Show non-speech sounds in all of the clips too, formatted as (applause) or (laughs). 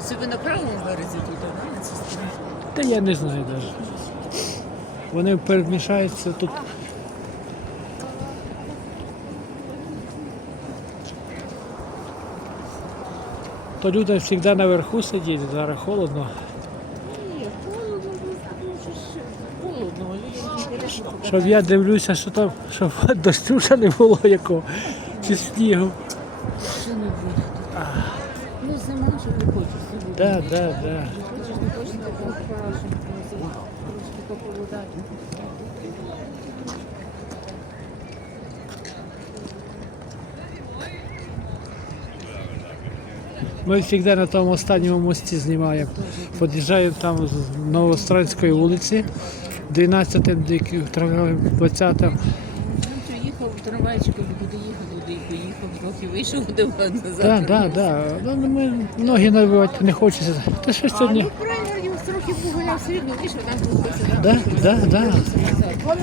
То це ви на правому березі тут, а на цій? Та я не знаю навіть. Вони перемішаються тут. То люди завжди наверху сидять, зараз холодно. Ні, холодно, холодно. Щоб я дивлюся, що там, щоб дощу ще не було якого. Чи снігу. Що не буде? Що не хочеш, все буде. Да, да, да. Хочеш, не хочеш, так хорошо. Трошки похолодати. Ми завжди на тому останньому мості знімаємо. Під'їжджаємо там з Новостранської вулиці, 12 травневим 20 Там що їхав трамвайчиком, куди їхав, туди і поїхав, трохи вийшов, де назад. Так, так, так. Ноги набивати не хочеться. Та що А, сьогодні? ну правильно, я трохи погуляв, все рівно вийшов, там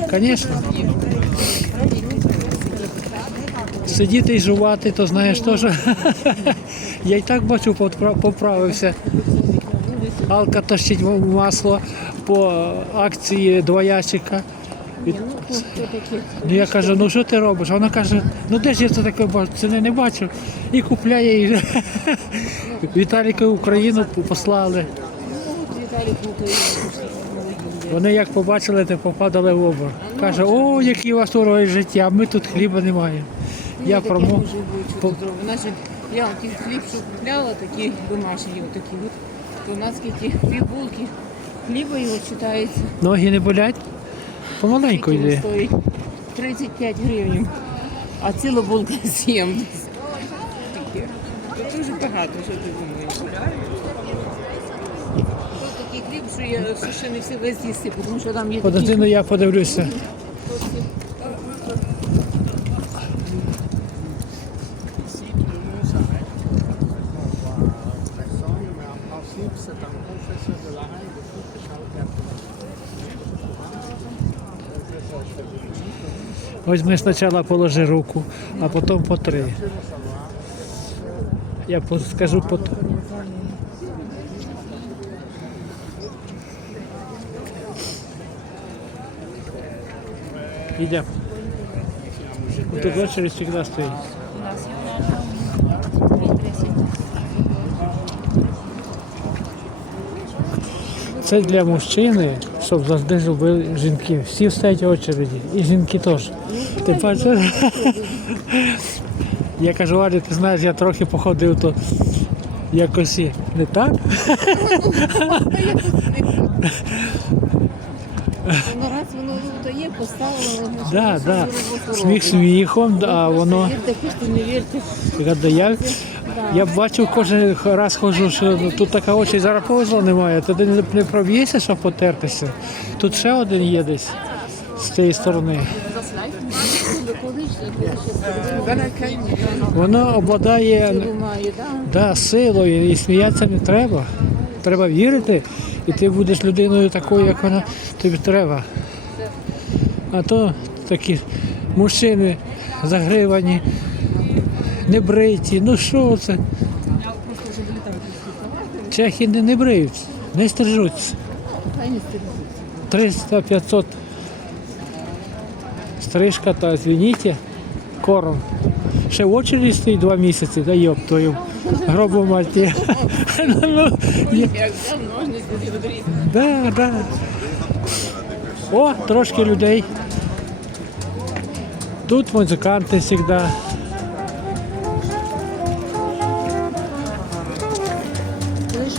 да. Звісно. Сидіти і жувати, то знаєш теж. (laughs) Я й так бачу, попра- поправився. Алка тащить масло по акції два ящика. Ну я кажу, ну що ти робиш? Вона каже, ну де ж я це таке бачу? Це не, бачу. І купляє і (laughs) Віталіка в Україну послали. Вони як побачили, то попадали в обморок. Каже, о, який у вас уровень життя, ми тут хліба не маємо. Я промо. по- Значить, я ті хліб, що купляла, такі домашні, отакі от. То у нас скільки півбулки хліба його вважається. Ноги не болять? Помаленьку Скільки він йди. стоїть 35 гривень, а ціла булка 70. Таке. Це дуже багато, що ти думаєш. Тут такий хліб, що я все ще не всі весь їсти, тому що там є Подожди, ну я подивлюся. Ici, tout le monde s'arrête personne, mais en principe, c'est un professeur de la reine de foot de Charles Ось ми спочатку положи руку, а потім по три. Я скажу по т- Йдемо. Тут очередь завжди стоїть. Це для мужчини, щоб завжди зробили жінки. Всі стоять в очереді, і жінки теж. Ти бачиш? (laughs) Я кажу, Аля, ти знаєш, я трохи походив то якось і не так. (laughs) Ну, раз воно тут є, поставило, воно Да, да. Сміх сміхом, а воно. Вірте, хочете, не вірте. Я, я бачив кожен раз ходжу, що тут така очі зараз повезло немає. Туди не, не проб'єшся, щоб потертися. Тут ще один є десь з цієї сторони. Воно обладає Думаю, да? да, силою і сміятися не треба. Треба вірити, і ти будеш людиною такою, як вона тобі треба. А то такі мужчини загривані, небриті. Ну що це? Чехи не, не бриються, не стрижуться. Хай не стережуть. 300-500 стрижка та звініть, корм. Ще в очереді стоїть два місяці, да йоп твою гробу мальті. Да, да. О, трошки людей. Тут музиканти завжди.